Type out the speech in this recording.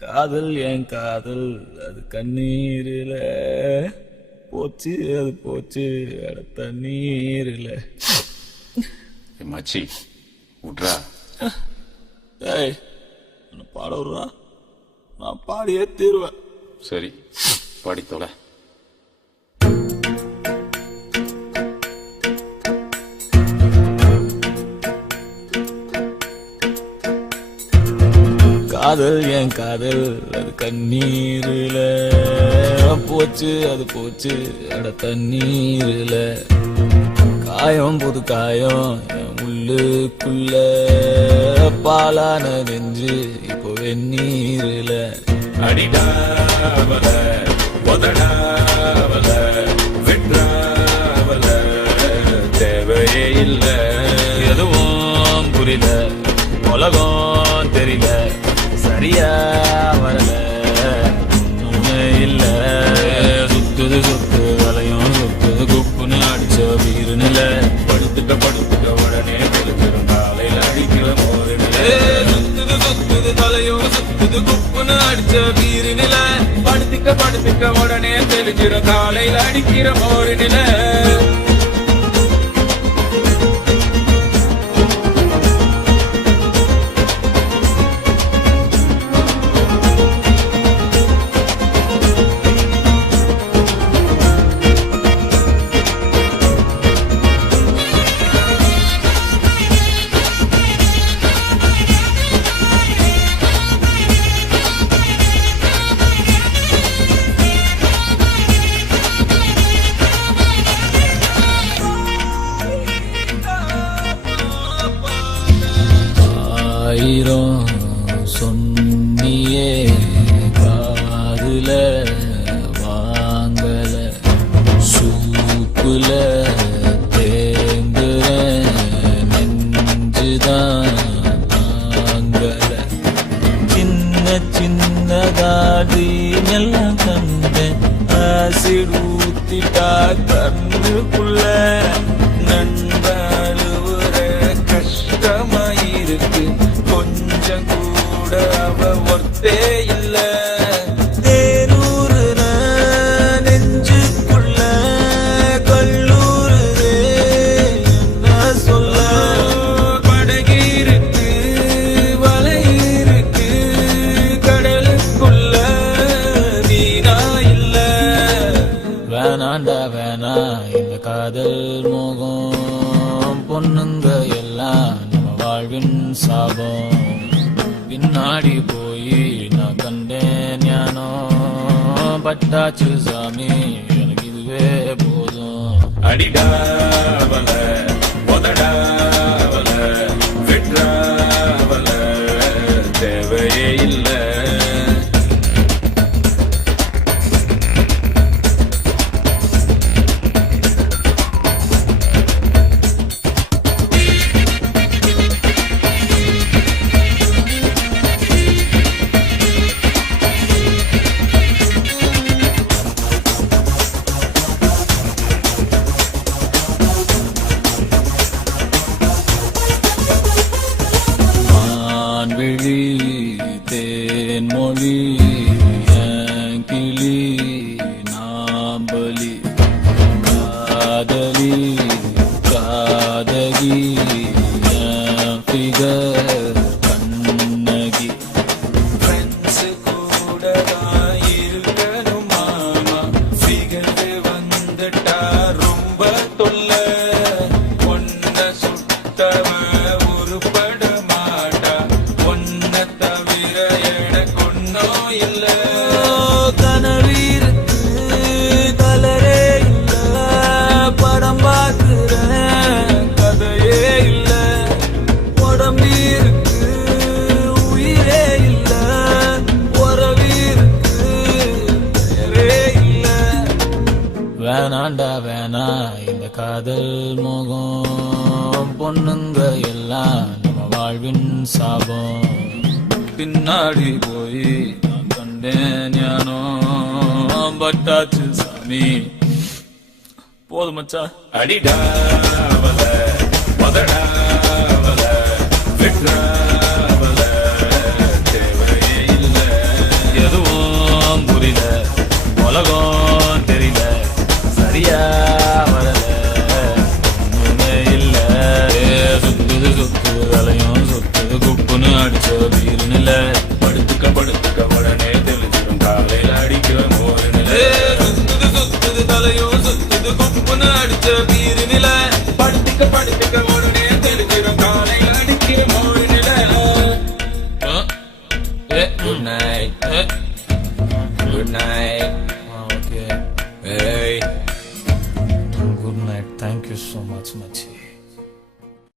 காதல் என் காதல் அது கண்ணீரில போச்சு, அது போச்சு அட தண்ணீரில. மச்சி விட்றா. ஏய் பாட விடுறா, நான் பாடியே தீருவேன். சரி பாடி தொலை. காதல் என் காதல் அது கண்ணீரில போச்சு, அது போச்சு அட தண்ணீரில. காயம் புது காயம் என் உள்ளுக்குள்ள பாலான நெஞ்சு இப்போ வெந்நீரில. அடிடாவல உதடாவல விட்ராவல தேவையே இல்ல. எதுவும் புரியல, உலகம் தெரியல, சரியா வரல ஒண்ணுமே இல்ல. சுத்துது சுத்து வலையும் சுத்துது குப்புன்னு அடிச்ச வீரு நில. படுத்துக்க உடனே தெரிஞ்சிடும் காலையில அடிக்கிற மோது நில. சுத்துது சுத்துது தலையும் சுத்துது குப்புன்னு அடிச்ச வீரு நில. படுத்துக்க உடனே தெரிஞ்சிடும் காலையில அடிக்கிற மோது நில. ஆயிரம் சொன்னியே காதுல வாங்கல, சூப்புல தேங்குற நெஞ்சுதான் தாங்கல. சின்ன சின்னதாடி எல்லாம் கண்டேன், ஆசிட் ஊத்திட்டா கண்ணுக்குள்ள. நண்பழுவுற கஷ்டமாயிருக்கு, கொஞ்சம் கூட அவ ஒர்த்தே இல்ல. தேரூருன நெஞ்சுக்குள்ள கல்லூருதே என்ன சொல்ல. படகிருக்கு வலையிருக்கு கடலுக்குள்ள நீனா இல்ல. வேணாண்டா வேணா இந்த காதல் மோகம், பொண்ணுங்க எல்லாம் நம்ம வாழ்வின் சாபம். பின்னாடி போய் நான் கண்டேன் ஞானோ, பட்டாச்சு சாமி எனக்கு இதுவே போதும். அடிடாவல உதடாவல விட்ராவல தேவையே இல்ல. மான்விழி தேன்மொழி என் கிளி நாம்பலி, காதலி காதகி என் ஃபிகர் கண்ணகி. ஃப்ரெண்ட்ஸ் கூட தான் இருக்கணும் மாமா, ஃபிகர் வந்துட்டா ரொம்ப தொல்ல. ஒன்ன சுட்டவ உருப்பட மாட்டா, ஒன்ன தவிர எனக்கு ஒன்னும் இல்ல. கனவீருக்கு கலரே இல்ல, படம் பார்க்கிறேன் கதையே இல்ல. உடம்பீருக்கு உயிரே இல்ல, உறவீருக்கு பெயரே இல்ல. வேணாண்டா வேணா இந்த காதல் மோகம், பொண்ணுங்க எல்லாம் நம்ம வாழ்வின் சாபம். பின்னாடி போய் நான் கண்டேன் ஞானோ, பட்டாச்சு சாமி போதும் மச்சா. அடிடாவல உதடாவல விட்ராவல தேவையே இல்ல. புரியல உலகம் தெரியல சரியா வரல ஒண்ணுமே இல்ல சுத்துது சுத்துது தலையும் சுத்துது குப்புன்னு அடிச்ச வீருநில படுத்துக்க உடனே தெளிஞ்சிடும் காலையில அடிக்கிற மோர் நில சுத்துது சுத்துது தலையும் சுத்துது குப்புன்னு அடிச்ச வீருநில படுத்துக்க உடனே தெளிஞ்சிடும் காலையில அடிக்கிற மோர் நில good night good night okay ஏய் good night thank you so much மச்சி